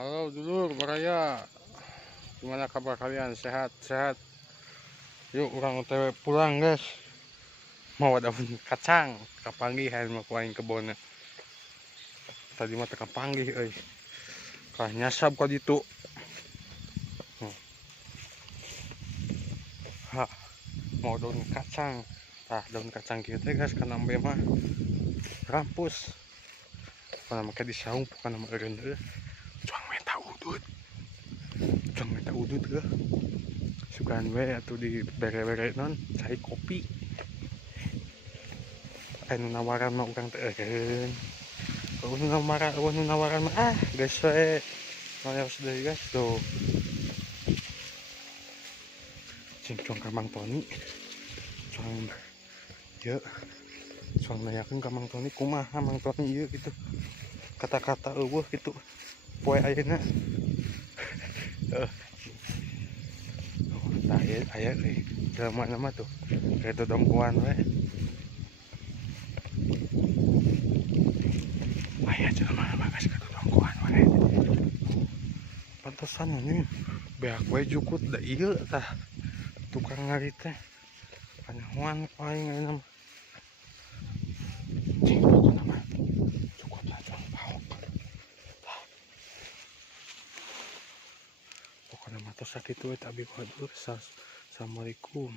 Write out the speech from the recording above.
Halo dulur Baraya, gimana kabar kalian? Sehat-sehat? Yuk orang OTW pulang guys. Mau daun kacang, kapanggihan mau kuain kebonnya. Tadi mah teka panggih, kah nyasab kok itu. Ha, mau daun kacang. Daun kacang kita guys, karena mah rampus. Karena maka disaung, bukan nama eureun. Cuang menta udut. Cuang menta udut sugan we atau di bere-bere non cai kopi anu nawaran mah urang teu eureun nu nawaran mah geus we mayos deui guys tuh cing cuang ka Mang Toni cuang ieu cuang nanyakeun ka Mang Toni kumaha Mang Toni ieu gitu kata-kata eueuh gitu poe ayeuna tah aya jelema nama tuh kayak dodongkoan we aya jelema nama geus dodongkoan we pantesan ini beak we jukut da ieu tah tukang ngari teh panyahoan paling ayeuna mah cing pokona mah cukup lah cuang paok tah pokona mah tos sakitu we abdi batur. Assalamualaikum.